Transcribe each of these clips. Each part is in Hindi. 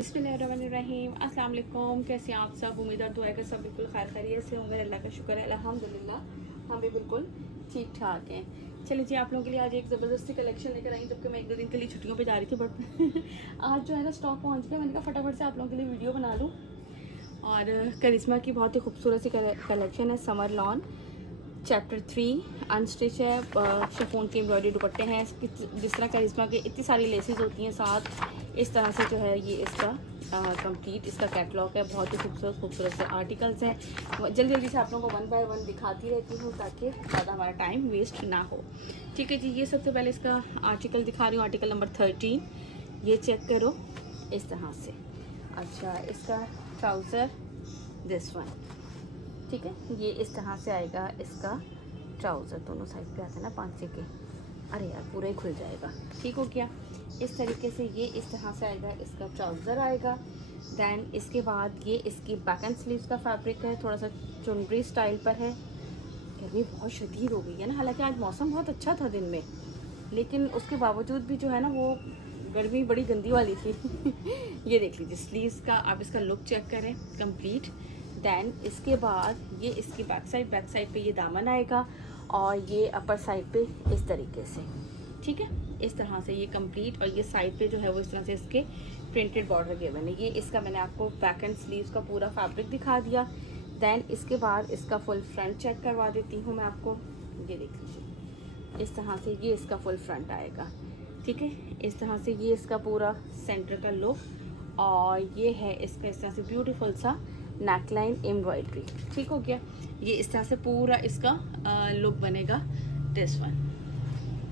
बिस्मिल्लाहिर्रहमानिर्रहीम। अस्सलाम वालेकुम। कैसे हैं आप सब? उम्मीद और दुआ है कि सब बिल्कुल खैर खैरियत से होंगे। अल्लाह का शुक्र है, अल्हम्दुलिल्लाह हम भी बिल्कुल ठीक ठाक हैं। चलिए जी, आप लोगों के लिए आज एक ज़बरदस्ती कलेक्शन लेकर आई, जबकि मैं एक दो दिन के लिए छुट्टियों पे जा रही थी, बट आज जो है ना स्टॉक पहुंच गया। मैंने कहा फटाफट से आप लोगों के लिए वीडियो बना लूँ। और करिश्मा की बहुत ही खूबसूरत सी कलेक्शन है, समर लॉन चैप्टर 3 अनस्टिच है। शिफॉन के एम्ब्रॉयडरी दुपट्टे हैं। जिस तरह करिश्मा के इतनी सारी लेसेस होती हैं साथ, इस तरह से जो है ये इसका कंप्लीट इसका कैटलॉग है। बहुत ही खूबसूरत खूबसूरत से आर्टिकल्स हैं। जल्दी जल्दी से आप लोगों को वन बाय वन दिखाती रहती हूँ ताकि ज़्यादा हमारा टाइम वेस्ट ना हो। ठीक है जी, ये सबसे पहले इसका आर्टिकल दिखा रही हूँ, आर्टिकल नंबर 13। ये चेक करो इस तरह से। अच्छा, इसका ट्राउज़र दिस वन, ठीक है, ये इस तरह से आएगा इसका ट्राउज़र। दोनों साइड पे आते हैं ना पांचे के। अरे यार, पूरा ही खुल जाएगा। ठीक हो गया। इस तरीके से ये इस तरह से आएगा, इसका ट्राउज़र आएगा। दैन इसके बाद ये इसकी बैक एंड स्लीव्स का फैब्रिक है, थोड़ा सा चुनरी स्टाइल पर है। गर्मी बहुत शदीद हो गई है ना, हालांकि आज मौसम बहुत अच्छा था दिन में, लेकिन उसके बावजूद भी जो है ना वो गर्मी बड़ी गंदी वाली थी। ये देख लीजिए स्लीव्स का, आप इसका लुक चेक करें कंप्लीट। दैन इसके बाद ये इसकी बैक साइड पे ये दामन आएगा और ये अपर साइड पे इस तरीके से, ठीक है, इस तरह से ये कंप्लीट। और ये साइड पे जो है वो इस तरह से इसके प्रिंटेड बॉर्डर गए मैंने। ये इसका मैंने आपको बैक एंड स्लीव्स का पूरा फैब्रिक दिखा दिया। दैन इसके बाद इसका फुल फ्रंट चेक करवा देती हूँ मैं आपको। ये देख लीजिए इस तरह से ये इसका फुल फ्रंट आएगा, ठीक है। इस तरह से ये इसका पूरा सेंटर का लुक, और ये है इसका इस तरह से ब्यूटीफुल सा नेकलाइन एम्ब्रॉयडरी। ठीक हो गया। ये इस तरह से पूरा इसका लुक बनेगा दिस वन।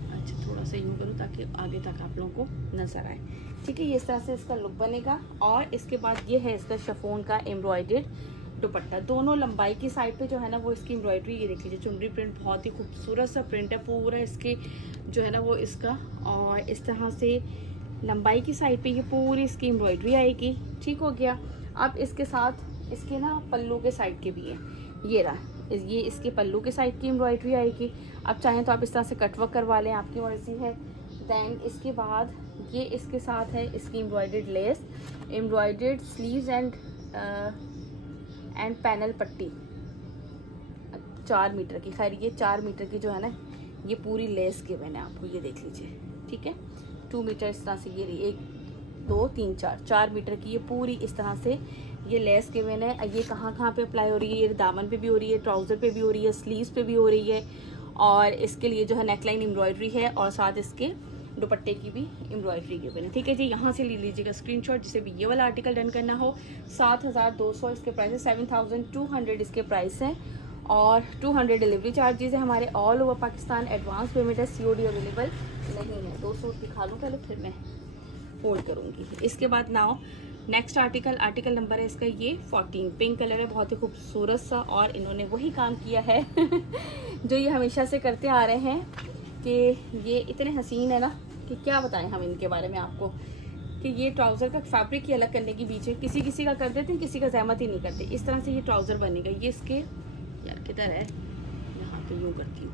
अच्छा, थोड़ा सा यूँ करूँ ताकि आगे तक आप लोगों को नज़र आए। ठीक है, ये इस तरह से इसका लुक बनेगा। और इसके बाद ये है इसका शिफॉन का एम्ब्रॉयडर्ड दुपट्टा। दोनों लंबाई की साइड पे जो है ना वो इसकी एम्ब्रॉयडरी, ये देख लीजिए चुनरी प्रिंट, बहुत ही खूबसूरत सा प्रिंट है पूरा इसके जो है ना वो इसका। और इस तरह से लंबाई की साइड पे ये पूरी इसकी एम्ब्रॉयडरी आएगी। ठीक हो गया। अब इसके साथ इसके ना पल्लू के साइड के भी है, ये रहा, ये इसके पल्लू के साइड की एम्ब्रॉयडरी आएगी। अब चाहें तो आप इस तरह से कटवर्क करवा लें, आपकी मर्जी है। दैन इसके बाद ये इसके साथ है इसकी embroidered less, embroidered sleeves and panel पट्टी 4 मीटर की। खैर ये 4 मीटर की जो है ना ये पूरी लेस के मैंने आपको, ये देख लीजिए, ठीक है। 2 मीटर इस तरह से, ये 1 2 3 4 मीटर की ये पूरी इस तरह से ये लेस के मैंने। ये कहाँ कहाँ पे अप्लाई हो रही है? ये दामन पे भी हो रही है, ट्राउज़र पे भी हो रही है, स्लीव्स पे भी हो रही है। और इसके लिए जो है नेकलाइन एम्ब्रॉयडरी है, और साथ इसके दुपट्टे की भी एम्ब्रॉयडरी के बने। ठीक है जी, यहाँ से ले लीजिएगा स्क्रीनशॉट जिसे भी ये वाला आर्टिकल डन करना हो। 7200 इसके प्राइस है, 7200 इसके प्राइस है, और 200 डिलीवरी चार्जेस है हमारे all over Pakistan. Advance payment है, COD अवेलेबल नहीं है। 2 सूट दिखा लूँ पहले, फिर मैं फोल्ड करूँगी। इसके बाद नाउ नेक्स्ट आर्टिकल नंबर है इसका ये 14। पिंक कलर है, बहुत ही खूबसूरत सा। और इन्होंने वही काम किया है जो ये हमेशा से करते आ रहे हैं, कि ये इतने हसीन है ना कि क्या बताएं हम इनके बारे में आपको, कि ये ट्राउज़र का फैब्रिक ही अलग करने की बीच है। किसी का कर देते हैं, किसी का जहमत ही नहीं करते। इस तरह से ये ट्राउज़र बनेगा। ये इसके यार किधर है, यहाँ पे यूँ करती हूँ,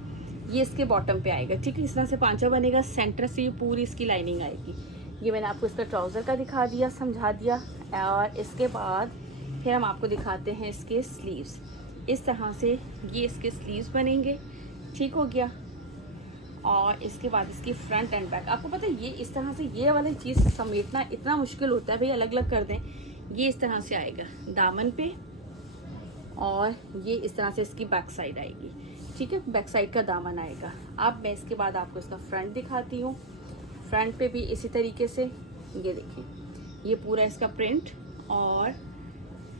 ये इसके बॉटम पे आएगा, ठीक है। इस तरह से पांचा बनेगा, सेंटर से ये पूरी इसकी लाइनिंग आएगी। ये मैंने आपको इसका ट्राउज़र का दिखा दिया, समझा दिया। और इसके बाद फिर हम आपको दिखाते हैं इसके स्लीव्स। इस तरह से ये इसके स्लीव्स बनेंगे। ठीक हो गया। और इसके बाद इसकी फ्रंट एंड बैक। आपको पता है ये इस तरह से ये वाली चीज़ समेटना इतना मुश्किल होता है, भाई अलग अलग कर दें। ये इस तरह से आएगा दामन पे, और ये इस तरह से इसकी बैक साइड आएगी, ठीक है। बैक साइड का दामन आएगा। अब मैं इसके बाद आपको इसका फ्रंट दिखाती हूँ। फ्रंट पे भी इसी तरीके से, ये देखिए, ये पूरा इसका प्रिंट, और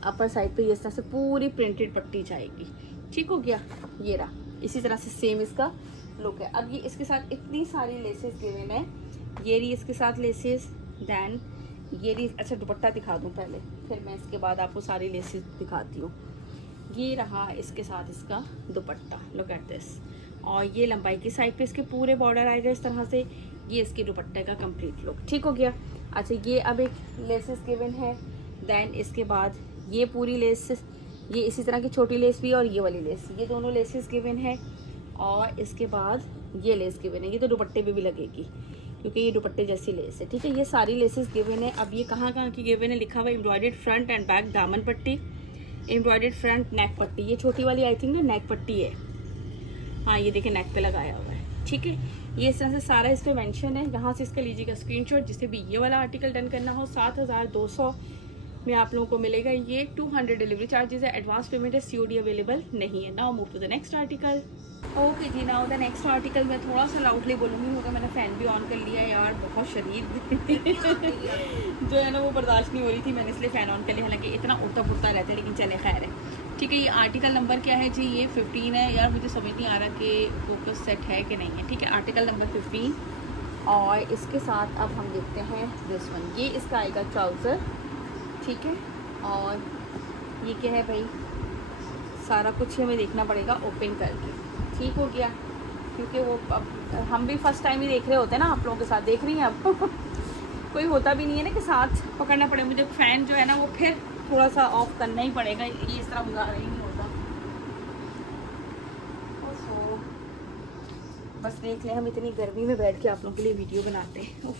अपर साइड पे ये इस तरह से पूरी प्रिंटेड पट्टी जाएगी। ठीक हो गया। ये रहा, इसी तरह से सेम इसका लुक है। अब ये इसके साथ इतनी सारी लेसेस गिवे हैं। ये रही इसके साथ लेसेस। दैन ये रही, अच्छा दुपट्टा दिखा दूँ पहले, फिर मैं इसके बाद आपको सारी लेसेस दिखाती हूँ। ये रहा इसके साथ इसका दुपट्टा, लुक एट दिस। और ये लंबाई की साइड पे इसके पूरे बॉर्डर आएगा इस तरह से। ये इसके दुपट्टे का कंप्लीट लुक। ठीक हो गया। अच्छा, ये अब एक लेसेस गिवन है। दैन इसके बाद ये पूरी लेसेस, ये इसी तरह की छोटी लेस भी है, और ये वाली लेस, ये दोनों लेसेस गिवन है। और इसके बाद ये लेस गिवन है, ये तो दुपट्टे पे भी लगेगी। क्योंकि ये दुपट्टे जैसी लेस है, ठीक है। ये सारी लेसेस गिवन है। अब ये कहाँ कहाँ की गिवन है, लिखा हुआ है एम्ब्रॉयडर्ड फ्रंट एंड बैक दामन पट्टी, एम्ब्रॉयडर्ड फ्रंट नेक पट्टी। ये छोटी वाली आई थिंक ना नेक पट्टी है, हाँ ये देखिए नेक पे लगाया हुआ है, ठीक है। ये इस तरह से सारा इस पर मैंशन है। यहाँ से इसका लीजिएगा स्क्रीनशॉट। जिसे भी ये वाला आर्टिकल डन करना हो 7200 में आप लोगों को मिलेगा। ये 200 डिलीवरी चार्जेस है, एडवांस पेमेंट है, COD अवेलेबल नहीं है। Now move to the next article. Okay जी, नाउ द नेक्स्ट आर्टिकल मैं थोड़ा सा लाउडली बोलूँगी क्योंकि मैंने फ़ैन भी ऑन कर लिया यार, बहुत शदीद जो है ना वो बर्दाश्त नहीं हो रही थी, मैंने इसलिए फ़ैन ऑन कर लिया। हालांकि इतना उड़ता फुड़ता रहता है, लेकिन चले खैर है, ठीक है। ये आर्टिकल नंबर क्या है जी, ये 15 है यार, मुझे समझ नहीं आ रहा कि फोकस सेट है कि नहीं है, ठीक है। आर्टिकल नंबर 15 और इसके साथ अब हम देखते हैं दिस वन। ये इसका आएगा ट्राउज़र, ठीक है। और ये क्या है भाई, सारा कुछ हमें देखना पड़ेगा ओपन करके, ठीक हो गया। क्योंकि वो अब हम भी फर्स्ट टाइम ही देख रहे होते हैं ना, आप लोगों के साथ देख रही हैं अब कोई होता भी नहीं है ना कि साथ पकड़ना पड़े। मुझे फ़ैन जो है ना वो फिर थोड़ा सा ऑफ करना ही पड़ेगा, ये इस तरह बुला रही नहीं होता। ओहो, बस देख लें, हम इतनी गर्मी में बैठ के आप लोगों के लिए वीडियो बनाते हैं।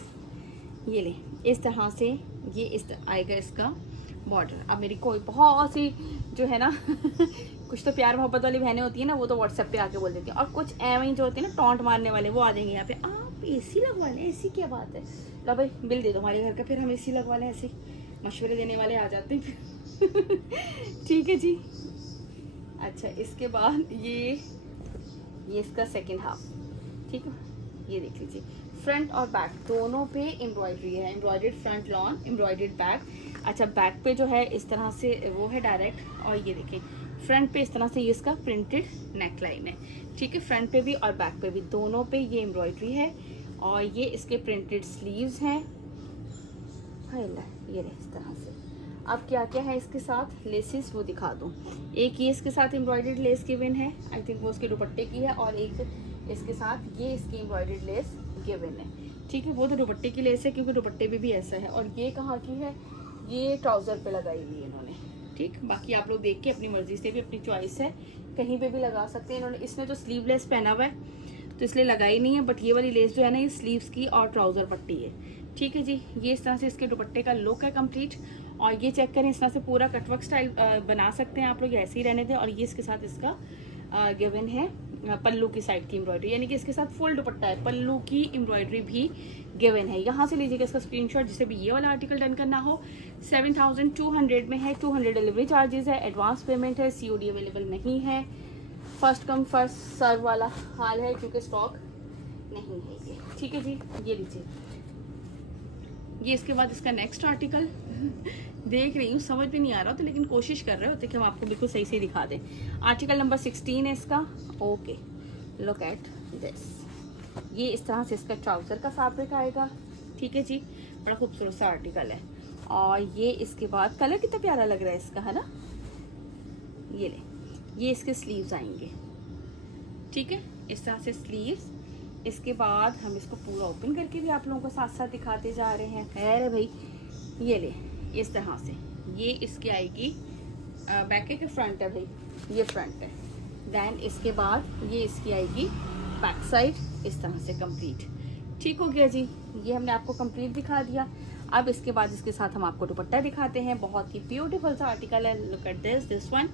ये ले इस तरह से, ये इस आएगा इसका बॉर्डर। अब मेरी कोई बहुत सी जो है ना कुछ तो प्यार मोहब्बत वाली बहनें होती है ना, वो तो व्हाट्सएप पे आके बोल देती हैं, और कुछ एवं ही जो होती है ना टॉन्ट मारने वाले, वो आ जाएंगे यहाँ पे, आप AC लगवा लें। AC क्या बात है, लो भाई बिल दे दो हमारे घर का, फिर हम AC लगवा लें। ऐसे मशवरे देने वाले आ जाते हैं ठीक है जी। अच्छा, इसके बाद ये इसका सेकेंड हाफ, ठीक है। ये देख लीजिए, फ्रंट और बैक दोनों पे एम्ब्रॉयडरी है, embroidered front lawn, embroidered back. अच्छा, बैक पे जो है इस तरह से वो है डायरेक्ट, और ये देखिए फ्रंट पे इस तरह से ये इसका प्रिंटेड नेक लाइन है, ठीक है। फ्रंट पे भी और बैक पे भी दोनों पे ये एम्ब्रॉयडरी है, और ये इसके प्रिंटेड स्लीव्स हैं। ये रहे इस तरह से। अब क्या क्या है इसके साथ लेसेस वो दिखा दूँ। एक ये इसके साथ एम्ब्रॉयडर्ड लेस गिवन है, आई थिंक वो उसके दुपट्टे की है, और एक इसके साथ ये इसकी एम्ब्रॉयडर्ड लेस गिवन है, ठीक है। वो तो दुपट्टे की लेस है क्योंकि दुपट्टे पे भी ऐसा है। और ये कहाँ की है, ये ट्राउज़र पे लगाई हुई है इन्होंने, ठीक। बाकी आप लोग देख के अपनी मर्जी से भी, अपनी चॉइस है, कहीं पे भी लगा सकते हैं इन्होंने। इसने तो स्लीवलेस पहना हुआ है तो इसलिए लगाई नहीं है, बट ये वाली लेस जो है ना ये स्लीव्स की और ट्राउज़र पट्टी है, ठीक है जी। ये इस तरह से इसके दुपट्टे का लुक है कंप्लीट। और ये चेक करें, इस तरह से पूरा कटवर्क स्टाइल बना सकते हैं आप लोग, ऐसे ही रहने दें। और ये इसके साथ इसका गिवन है पल्लू की साइड की एम्ब्रॉयडरी, यानी कि इसके साथ फुल दुपट्टा है, पल्लू की एम्ब्रॉयडरी भी गिवन है। यहाँ से लीजिएगा इसका स्क्रीनशॉट, जिसे भी ये वाला आर्टिकल डन करना हो। 7200 में है, 200 डिलीवरी चार्जेस है, एडवांस पेमेंट है, COD अवेलेबल नहीं है, फर्स्ट कम फर्स्ट सर्व वाला हाल है क्योंकि स्टॉक नहीं है ये, ठीक है जी। ये लीजिए, ये इसके बाद इसका नेक्स्ट आर्टिकल देख रही हूँ, समझ भी नहीं आ रहा तो, लेकिन कोशिश कर रहे होते कि हम आपको बिल्कुल सही से दिखा दें। आर्टिकल नंबर 16 है इसका। Okay, look at this. ये इस तरह से इसका ट्राउज़र का फैब्रिक आएगा, ठीक है जी। बड़ा खूबसूरत सा आर्टिकल है। और ये इसके बाद कलर कितना प्यारा लग रहा है इसका, है ना। ये ले, ये इसके स्लीव्स आएंगे, ठीक है, इस तरह से स्लीव्स। इसके बाद हम इसको पूरा ओपन करके भी आप लोगों को साथ साथ दिखाते जा रहे हैं। खैर है भाई, ये ले इस तरह से, ये इसकी आएगी बैक के फ्रंट है भाई, ये फ्रंट है। देन इसके बाद ये इसकी आएगी बैक साइड इस तरह से कंप्लीट, ठीक हो गया जी। ये हमने आपको कंप्लीट दिखा दिया। अब इसके बाद इसके साथ हम आपको दुपट्टा दिखाते हैं। बहुत ही ब्यूटीफुल सा आर्टिकल है, लुक एट दिस वन।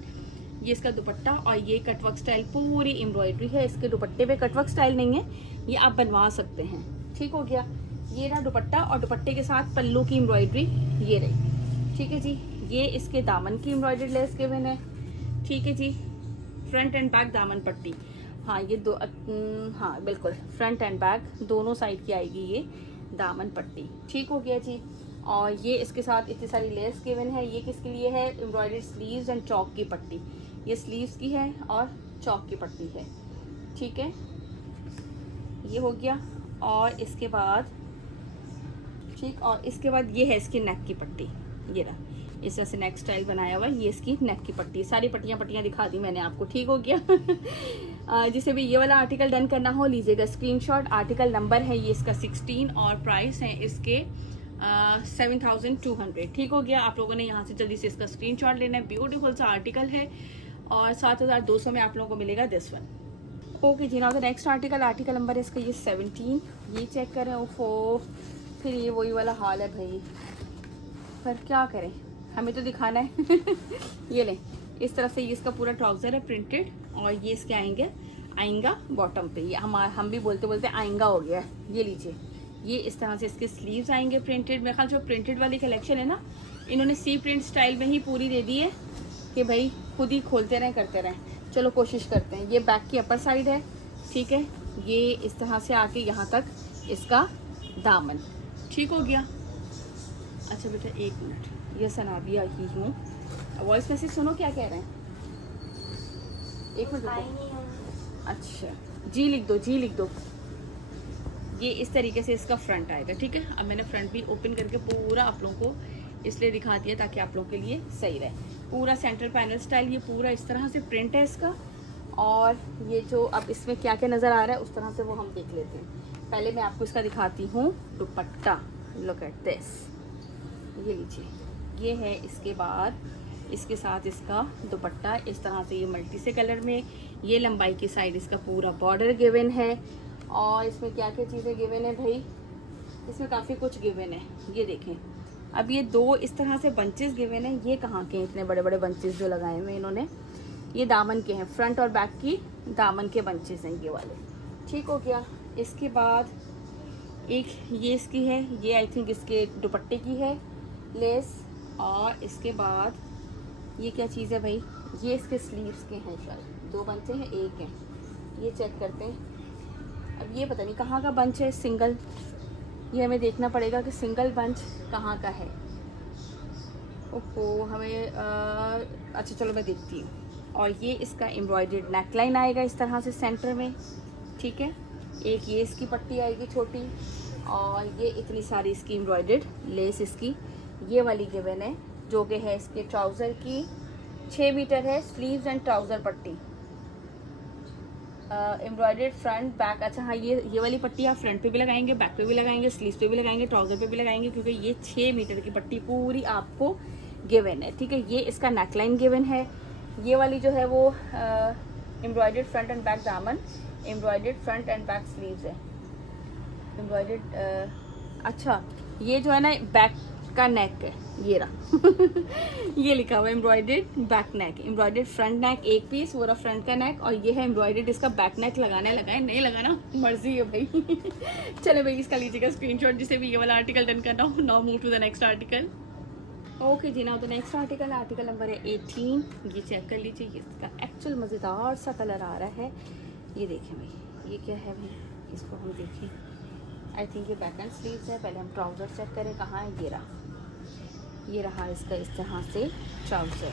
ये इसका दुपट्टा, और ये कटवर्क स्टाइल पूरी एम्ब्रॉयडरी है। इसके दुपट्टे पे कटवर्क स्टाइल नहीं है, ये आप बनवा सकते हैं, ठीक हो गया। ये रहा दुपट्टा, और दुपट्टे के साथ पल्लू की एम्ब्रॉयडरी ये रही, ठीक है जी। ये इसके दामन की एम्ब्रॉयडरी लेस गिवन है, ठीक है जी। फ्रंट एंड बैक दामन पट्टी, हाँ ये दो, हाँ बिल्कुल फ्रंट एंड बैक दोनों साइड की आएगी ये दामन पट्टी, ठीक हो गया जी। और ये इसके साथ इतनी सारी लेस गिवन है। ये किसके लिए है, एम्ब्रॉयडरी स्लीव्स एंड चौक की पट्टी। ये स्लीव्स की है और चौक की पट्टी है, ठीक है, ये हो गया। और इसके बाद ठीक, और इसके बाद ये है इसकी नेक की पट्टी, ये रहा, इस तरह से नेक स्टाइल बनाया हुआ है। ये इसकी नेक की पट्टी, सारी पट्टियाँ दिखा दी मैंने आपको, ठीक हो गया जिसे भी ये वाला आर्टिकल डन करना हो लीजिएगा स्क्रीनशॉट। आर्टिकल नंबर है ये इसका 16 और प्राइस है इसके 7200, ठीक हो गया। आप लोगों ने यहाँ से जल्दी से इसका स्क्रीनशॉट लेना है। ब्यूटीफुल सा आर्टिकल है, और 7200 में आप लोगों को मिलेगा दिस वन। ओके जी, now the next article, article number है इसका ये 17। ये चेक करें। ओफो, फिर ये वही वाला हाल है भाई, पर क्या करें, हमें तो दिखाना है। ये लें, इस तरह से ये इसका पूरा ट्राउज़र है प्रिंटेड, और ये इसके आएंगा बॉटम पे। ये हम भी बोलते बोलते आएंगा हो गया है। ये लीजिए, ये इस तरह से इसके स्लीव्स आएंगे प्रिंटेड। मेरे ख्याल जो प्रिंटेड वाली कलेक्शन है ना, इन्होंने सी प्रिंट स्टाइल में ही पूरी दे दी है कि भाई खुद ही खोलते रहें करते रहें। चलो कोशिश करते हैं। ये बैक की अपर साइड है, ठीक है। ये इस तरह से आके यहाँ तक इसका दामन, ठीक हो गया। अच्छा बेटा एक मिनट, ये सनाबिया ही हूँ, वॉइस मैसेज सुनो क्या कह रहे हैं, एक मिनट। अच्छा जी लिख दो, जी लिख दो। ये इस तरीके से इसका फ्रंट आएगा, ठीक है। अब मैंने फ्रंट भी ओपन करके पूरा आप लोगों को इसलिए दिखा दिया ताकि आप लोगों के लिए सही रहे। पूरा सेंट्रल पैनल स्टाइल, ये पूरा इस तरह से प्रिंट है इसका। और ये जो अब इसमें क्या क्या नज़र आ रहा है उस तरह से वो हम देख लेते हैं। पहले मैं आपको इसका दिखाती हूँ दुपट्टा। लुक एट दिस, ये लीजिए, ये है। इसके बाद इसके साथ इसका दुपट्टा इस तरह से, ये मल्टी से कलर में, ये लंबाई की साइड इसका पूरा बॉर्डर गिवन है। और इसमें क्या क्या चीज़ें गिवन है भाई, इसमें काफ़ी कुछ गिवन है। ये देखें, अब ये दो इस तरह से बंचेस गिवन है। ये कहाँ के हैं इतने बड़े बड़े बंचेस जो लगाए हुए इन्होंने, ये दामन के हैं, फ्रंट और बैक की दामन के बंचेस हैं ये वाले, ठीक हो गया। इसके बाद एक ये इसकी है, ये आई थिंक इसके दुपट्टे की है लेस। और इसके बाद ये क्या चीज़ है भाई, ये इसके स्लीव्स के हैं, शायद दो बंचे हैं एक हैं, ये चेक करते हैं। अब ये पता नहीं कहाँ का बंच है, सिंगल, ये हमें देखना पड़ेगा कि सिंगल बंच कहाँ का है। ओहो हमें अच्छा चलो मैं देखती हूँ। और ये इसका एम्ब्रॉयडर्ड नेकलाइन आएगा इस तरह से सेंटर में, ठीक है। एक ये इसकी पट्टी आएगी छोटी, और ये इतनी सारी इसकी एम्ब्रॉयडर्ड लेस इसकी ये वाली गिवन है, जो कि है इसके ट्राउज़र की 6 मीटर है स्लीव्स एंड ट्राउज़र पट्टी। Embroidered front back. अच्छा हाँ, ये वाली पट्टी आप फ्रंट पे भी लगाएंगे, बैक पे भी लगाएंगे, स्लीव्स पे भी लगाएंगे, ट्राउज़र पे भी लगाएंगे, क्योंकि ये 6 मीटर की पट्टी पूरी आपको गिवन है, ठीक है। ये इसका नेकलाइन गिवन है। ये वाली जो है वो एम्ब्रॉयडर्ड फ्रंट एंड बैक दामन, embroidered front end back sleeves है, एम्ब्रॉयडर्ड। अच्छा ये जो है ना बैक का नेक है, ये रहा। ये लिखा हुआ है embroidered back neck, embroidered front नेक एक पीस, वो रहा फ्रंट का नेक। और ये है एम्ब्रॉयडर्ड इसका बैक नेक, लगाना है लगाए, नहीं लगाना मर्जी है भाई। चलो भाई इसका लीजिएगा स्क्रीनशॉट, जिसे भी ये वाला आर्टिकल डन करना हो। Now move to the next article. Okay जी, now the next article, article number है 18। ये चेक कर लीजिए, ये इसका एक्चुअल मज़ेदार सा कलर आ रहा है। ये देखें भाई, ये क्या है भाई, इसको हम देखें। आई थिंक ये बैक एंड स्लीव्स है। पहले हम ट्राउज़र चेक करें कहाँ है, ये रहा इसका इस तरह से ट्राउज़र,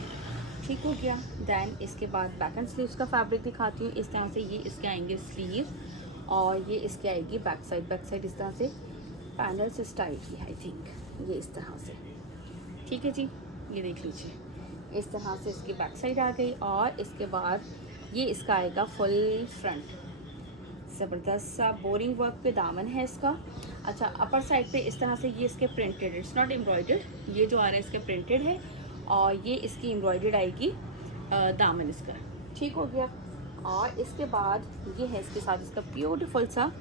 ठीक हो गया। दैन इसके बाद बैक एंड स्लीव्स का फैब्रिक दिखाती हूँ। इस तरह से ये इसके आएंगे स्लीव, और ये इसके आएगी बैक साइड इस तरह से पैनल से स्टाइल की, आई थिंक ये इस तरह से, ठीक है जी। ये देख लीजिए, इस तरह से इसकी बैक साइड आ गई। और इसके बाद ये इसका आएगा फुल फ्रंट, ज़बरदस्त सा बोरिंग वर्क पे दामन है इसका। अच्छा अपर साइड पे इस तरह से ये इसके प्रिंटेड, इट्स नॉट एम्ब्रॉयडर्ड, ये जो आ रहा है इसके प्रिंटेड है। और ये इसकी एम्ब्रॉयडर्ड आएगी दामन इसका, ठीक हो गया। और इसके बाद ये है इसके साथ इसका ब्यूटीफुल सा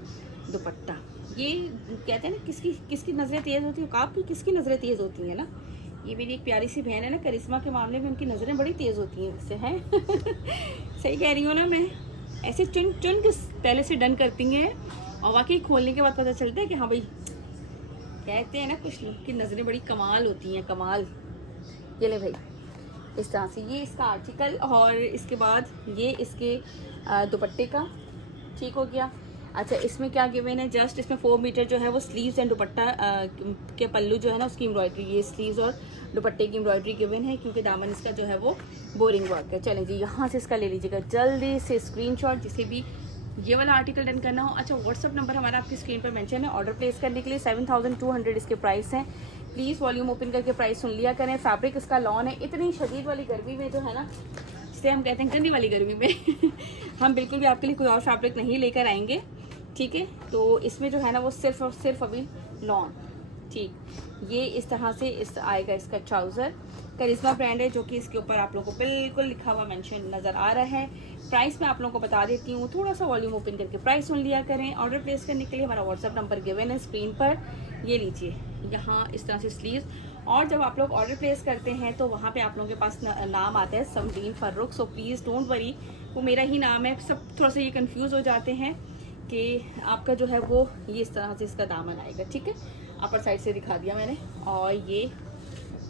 दुपट्टा। ये कहते हैं ना किसकी नज़रें तेज़ होती है, आपकी किसकी नज़रें तेज़ होती हैं ना। ये मेरी एक प्यारी सी बहन है ना, करिश्मा के मामले में उनकी नज़रें बड़ी तेज़ होती हैं उससे, हैं। सही कह रही हूँ ना मैं, ऐसे चुन चुन के पहले से डन करती हैं, और वाकई खोलने के बाद पता चलता है कि हाँ भाई, कहते हैं ना कुछ लोग की नज़रें बड़ी कमाल होती हैं, कमाल। ये ले भाई इस तरह से ये इसका आर्टिकल। और इसके बाद ये इसके दुपट्टे का, ठीक हो गया। अच्छा इसमें क्या गिवन है, जस्ट इसमें 4 मीटर जो है वो स्लीव्स एंड दुपट्टा के पल्लू जो है ना उसकी एम्ब्रॉयडरी, ये स्लीव्स और दुपट्टे की एम्ब्रॉयडरी गिवन है, क्योंकि दामन इसका जो है वो बोरिंग वर्क है। चलें जी, यहाँ से इसका ले लीजिएगा जल्दी से स्क्रीनशॉट, जिसे भी ये वाला आर्टिकल डन करना हो। अच्छा व्हाट्सअप नंबर हमारा आपकी स्क्रीन पर मेंशन है ऑर्डर प्लेस करने के लिए। 7200 इसके प्राइस हैं। प्लीज़ वॉल्यूम ओपन करके प्राइस सुन लिया करें। फैब्रिक इसका लॉन है। इतनी शदीद वाली गर्मी में जो है ना, जिसे हम कहते हैं गंदी वाली गर्मी में हम बिल्कुल भी आपके लिए कोई और फैब्रिक नहीं लेकर आएंगे, ठीक है। तो इसमें जो है ना वो सिर्फ और सिर्फ अभी लॉन, ठीक ठीक। ये इस तरह से इस आएगा इसका ट्राउज़र। करिश्मा ब्रांड है, जो कि इसके ऊपर आप लोगों को बिल्कुल लिखा हुआ मेंशन नज़र आ रहा है। प्राइस मैं आप लोगों को बता देती हूँ, थोड़ा सा वॉल्यूम ओपन करके प्राइस सुन लिया करें। ऑर्डर प्लेस करने के लिए हमारा व्हाट्सअप नंबर गिवन है स्क्रीन पर, ये लीजिए। यहाँ इस तरह से स्लीव्स, और जब आप लोग ऑर्डर प्लेस करते हैं तो वहाँ पे आप लोगों के पास नाम आता है Samreen Farrukh. So please don't worry, वो मेरा ही नाम है। सब थोड़ा सा ये कंफ्यूज हो जाते हैं कि आपका जो है वो ये इस तरह से इसका दामन आएगा, ठीक है। अपर साइड से दिखा दिया मैंने, और ये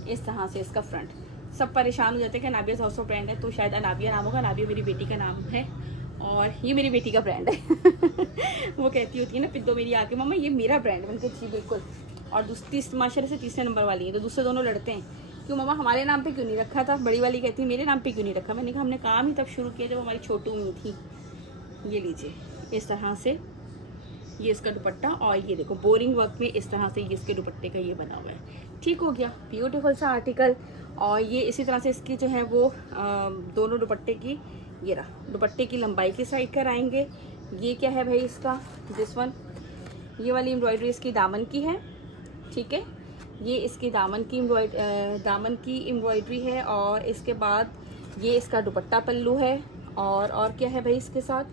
इस तरह से इसका फ्रंट। सब परेशान हो जाते हैं कि अनाबिया हाउस ऑफ ब्रांड है, तो शायद अनाबिया नाम होगा। अनाबिया मेरी बेटी का नाम है और ये मेरी बेटी का ब्रांड है। वो कहती होती है ना पिद्दो मेरी आके, मम्मा ये मेरा ब्रांड है। मैंने कहा जी बिल्कुल। और माशाल्लाह से तीसरे नंबर वाली है, तो दूसरे दोनों लड़ते हैं क्यों मम्मा हमारे नाम पे क्यों नहीं रखा था। बड़ी वाली कहती है मेरे नाम पे क्यों नहीं रखा। मैंने कहा हमने काम ही तब शुरू किया जब हमारी छोटू में थी। ये लीजिए इस तरह से ये इसका दुपट्टा, और ये देखो बोरिंग वर्क में इस तरह से ये इसके दुपट्टे का ये बना हुआ है। ठीक हो गया, ब्यूटीफुल सा आर्टिकल। और ये इसी तरह से इसकी जो है वो दोनों दुपट्टे की, ये रहा दुपट्टे की लंबाई की साइड कर आएंगे। ये क्या है भाई इसका, दिस वन, ये वाली एम्ब्रॉयडरी इसकी दामन की है, ठीक है। ये इसकी दामन की एम्ब्रॉयडरी है। और इसके बाद ये इसका दुपट्टा पल्लू है। और क्या है भाई इसके साथ,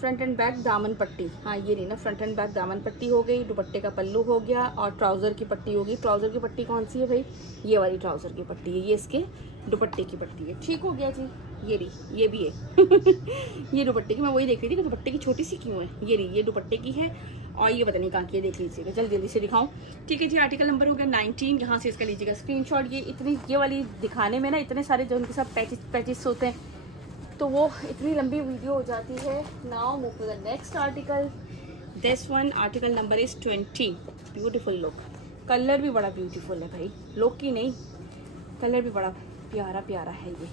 फ्रंट एंड बैक दामन पट्टी। हाँ ये नहीं ना, फ्रंट एंड बैक दामन पट्टी हो गई, दुपट्टे का पल्लू हो गया, और ट्राउज़र की पट्टी होगी। ट्राउज़र की पट्टी कौन सी है भाई, ये वाली ट्राउज़र की पट्टी है, ये इसके दुपट्टे की पट्टी है। ठीक हो गया जी, ये रही, ये भी है। ये दुपट्टे की, मैं वही देख रही थी कि दुपट्टे की छोटी सी क्यों है। ये रही, ये दुपट्टे की है। और ये पता नहीं कहाँ की है, देख लीजिएगा, जल्दी जल्दी से दिखाऊं। ठीक है जी, आर्टिकल नंबर हो गया 19। यहाँ से इसका लीजिएगा स्क्रीनशॉट। ये वाली दिखाने में ना इतने सारे जो उनके साथ पैचेस होते हैं, तो वो इतनी लंबी वीडियो हो जाती है। Now move to the next article. This one article number is 20। Beautiful look, colour भी बड़ा ब्यूटीफुल है भाई, लुक की नहीं, कलर भी बड़ा प्यारा प्यारा है। ये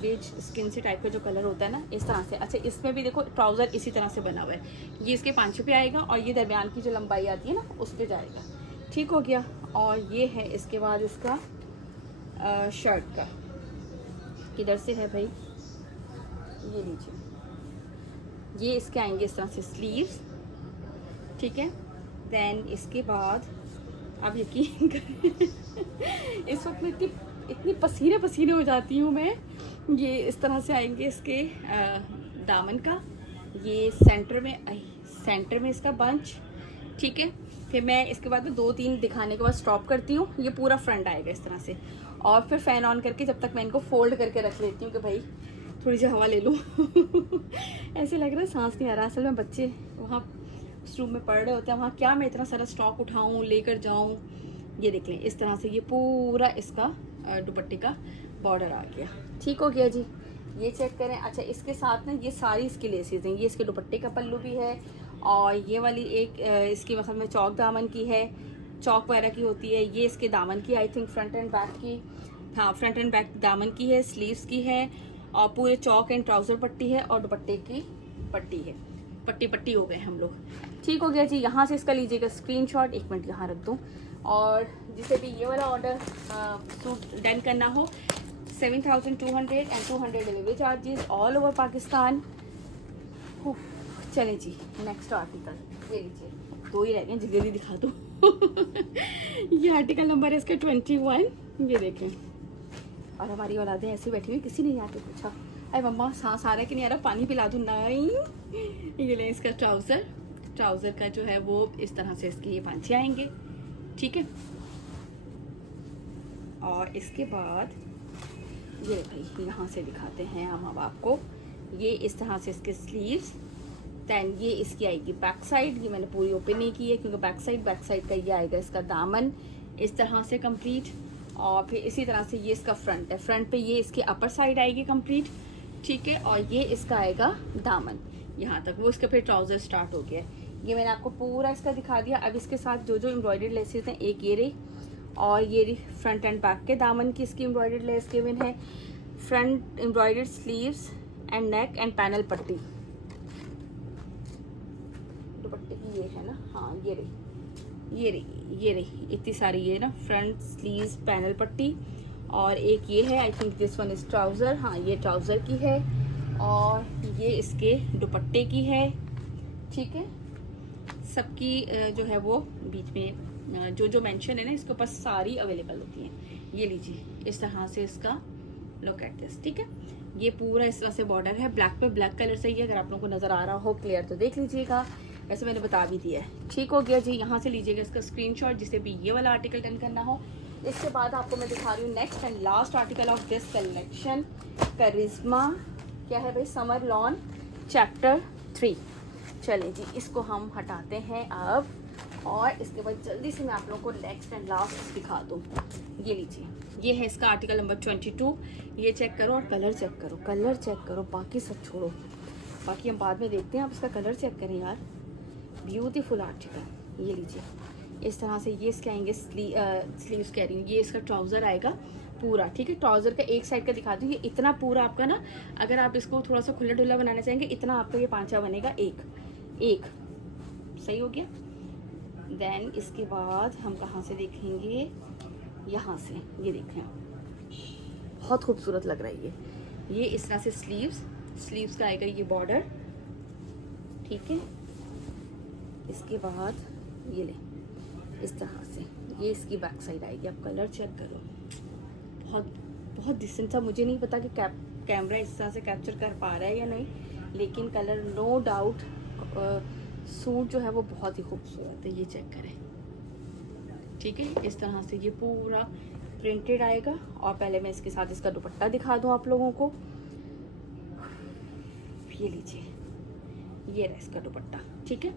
बेज स्किन से टाइप का जो कलर होता है ना, इस तरह से। अच्छा इसमें भी देखो ट्राउज़र इसी तरह से बना हुआ है। ये इसके 5 पे आएगा, और ये दरमियान की जो लंबाई आती है ना उस पर जाएगा। ठीक हो गया। और ये है इसके बाद इसका शर्ट का, किधर से है भाई, ये लीजिए। ये इसके आएंगे इस तरह से स्लीव्स, ठीक है। देन इसके बाद अब यकीन करें इस वक्त में इतनी पसीने हो जाती हूँ मैं। ये इस तरह से आएंगे इसके दामन का, ये सेंटर में इसका बंच, ठीक है। फिर मैं इसके बाद में 2-3 दिखाने के बाद स्टॉप करती हूँ। ये पूरा फ्रंट आएगा इस तरह से, और फिर फ़ैन ऑन करके जब तक मैं इनको फोल्ड करके रख लेती हूँ कि भाई थोड़ी सी हवा ले लूँ। ऐसे लग रहा है सांस नहीं आ रहा। असल में बच्चे वहाँ उस रूम में पढ़ रहे होते हैं, वहाँ क्या मैं इतना सारा स्टॉक उठाऊँ लेकर जाऊँ। ये देख लें इस तरह से ये पूरा इसका दुपट्टे का बॉर्डर आ गया। ठीक हो गया जी, ये चेक करें। अच्छा इसके साथ ना ये सारी इसकी लेसेस हैं, ये इसके दुपट्टे का पल्लू भी है, और ये वाली एक इसकी मतलब में चौक दामन की है, चौक वगैरह की होती है। ये इसके दामन की I think front end back की, हाँ फ्रंट एंड बैक दामन की है, स्लीव्स की है, और पूरे चौक एंड ट्राउज़र पट्टी है, और दुपट्टे की पट्टी है। पट्टी हो गए हम लोग। ठीक हो गया जी, यहाँ से इसका लीजिएगा स्क्रीनशॉट। 1 मिनट यहाँ रख दूँ। और जिसे भी ये वाला ऑर्डर सूट डन करना हो, 7200 and 200 delivery charges all over Pakistan. चलें जी, नेक्स्ट आर्टिकल ये लीजिए, 2 ही रह गए, जल्दी दिखा दूँ। ये आर्टिकल नंबर है इसका 21। ये देखें, और हमारी औलादें ऐसी बैठी हुई, किसी ने यहाँ पे पूछा अरे मम्मा सांस आ रहा है कि नहीं आ रहा, पानी पिला दूँ, नहीं। ये लें इसका ट्राउज़र का जो है वो इस तरह से इसके ये पांचे आएंगे, ठीक है। और इसके बाद ये भाई यहाँ से दिखाते हैं हम अब आपको, ये इस तरह से इसके स्लीव्स। दैन ये इसकी आएगी बैक साइड, ये मैंने पूरी ओपन नहीं की है क्योंकि बैक साइड का ये आएगा इसका दामन इस तरह से कंप्लीट। और फिर इसी तरह से ये इसका फ्रंट है, फ्रंट पे ये इसकी अपर साइड आएगी कंप्लीट, ठीक है। और ये इसका आएगा दामन यहाँ तक, वो इसका फिर ट्राउज़र स्टार्ट हो गया है। ये मैंने आपको पूरा इसका दिखा दिया। अब इसके साथ जो जो एम्ब्रॉयडरी लेसेस हैं, एक ये रही, और ये रही फ्रंट एंड बैक के दामन की इसकी एम्ब्रॉयडरी लेस गिवन है, front embroidered sleeves and neck and panel पट्टी। दुपट्टे की ये है ना, हाँ ये रही इतनी सारी, ये ना फ्रंट स्लीव्स पैनल पट्टी। और एक ये है, I think this one is trouser, हाँ ये ट्राउज़र की है, और ये इसके दुपट्टे की है, ठीक है। सबकी जो है वो बीच में जो जो मेंशन है ना इसके ऊपर सारी अवेलेबल होती हैं। ये लीजिए इस तरह से इसका लुक एट दिस, ठीक है। ये पूरा इस तरह से बॉर्डर है, ब्लैक पे ब्लैक कलर से ही है। अगर आप लोगों को नज़र आ रहा हो क्लियर तो देख लीजिएगा, वैसे मैंने बता भी दिया है। ठीक हो गया जी, यहाँ से लीजिएगा इसका स्क्रीनशॉट जिसे भी ये वाला आर्टिकल डन करना हो। इसके बाद आपको मैं दिखा रही हूँ next and last article of this collection, करिश्मा क्या है भाई, समर लॉन चैप्टर 3। चलें जी, इसको हम हटाते हैं अब, और इसके बाद जल्दी से मैं आप लोगों को नेक्स्ट एंड लास्ट दिखा दूँ। ये लीजिए, ये है इसका आर्टिकल नंबर 22। ये चेक करो और कलर चेक करो, कलर चेक करो, बाकी सब छोड़ो, बाकी हम बाद में देखते हैं। आप इसका कलर चेक करें यार, ब्यूटीफुल आर्टिकल। ये लीजिए इस तरह से ये इसके आएंगे स्लीव्स कह रही हूँ, ये इसका ट्राउज़र आएगा पूरा, ठीक है। ट्राउज़र का एक साइड का दिखा दूँ, ये इतना पूरा आपका ना, अगर आप इसको थोड़ा सा खुला ढुला बनाना चाहेंगे इतना आपका ये पांचा बनेगा, एक सही हो गया। देन इसके बाद हम कहाँ से देखेंगे, यहाँ से, ये देखें बहुत खूबसूरत लग रहा है ये इस तरह से स्लीव्स का आएगा ये बॉर्डर, ठीक है। इसके बाद ये ले इस तरह से ये इसकी बैक साइड आएगी। आप कलर चेक करो, बहुत डिसेंट सा। मुझे नहीं पता कि कैमरा इस तरह से कैप्चर कर पा रहा है या नहीं, लेकिन कलर नो डाउट सूट जो है वो बहुत ही खूबसूरत है। ये चेक करें, ठीक है। इस तरह से ये पूरा प्रिंटेड आएगा, और पहले मैं इसके साथ इसका दुपट्टा दिखा दूं आप लोगों को। ये लीजिए, ये रहा इसका दुपट्टा, ठीक है।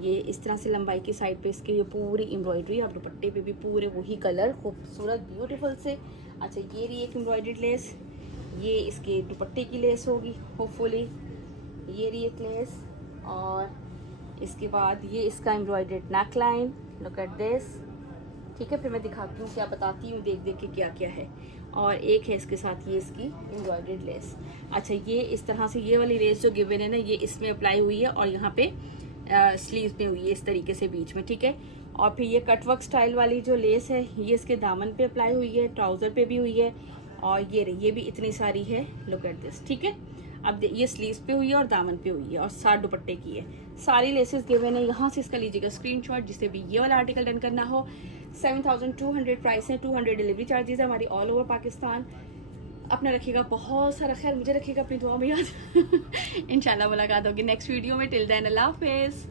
ये इस तरह से लंबाई की साइड पे इसके ये पूरी एम्ब्रॉयडरी, और दुपट्टे पे भी पूरे वही कलर खूबसूरत ब्यूटीफुल से। अच्छा, ये रही एक एम्ब्रॉयडर्ड लेस, ये इसके दुपट्टे की लेस होगी होपफुली, ये रही एक लेस, और इसके बाद ये इसका embroidered neck line, look at this, ठीक है। फिर मैं दिखाती हूँ, क्या बताती हूँ देख देख के क्या क्या है। और एक है इसके साथ ये इसकी एम्ब्रॉयडर्ड लेस। अच्छा, ये इस तरह से ये वाली लेस जो गिवन है ना, ये इसमें अप्लाई हुई है, और यहाँ पे स्लीव पे हुई है इस तरीके से बीच में, ठीक है। और फिर ये कटवर्क स्टाइल वाली जो लेस है ये इसके दामन पे अप्लाई हुई है, ट्राउज़र पे भी हुई है, और ये भी इतनी सारी है, लुक एट दिस, ठीक है। अब ये स्लीव्स पे हुई है और दामन पे हुई है, और साथ दुपट्टे की है, सारी लेसेस गिवन है। यहाँ से इसका लीजिएगा स्क्रीनशॉट जिसे भी ये वाला आर्टिकल डन करना हो। 7200 प्राइस है, 200 डिलीवरी चार्जेस है हमारी ऑल ओवर पाकिस्तान। अपना रखिएगा बहुत सारा ख्याल, मुझे रखिएगा अपनी दुआ में याद। इंशाल्लाह मुलाकात होगी नेक्स्ट वीडियो में। टिल देन अल्लाह हाफिज़।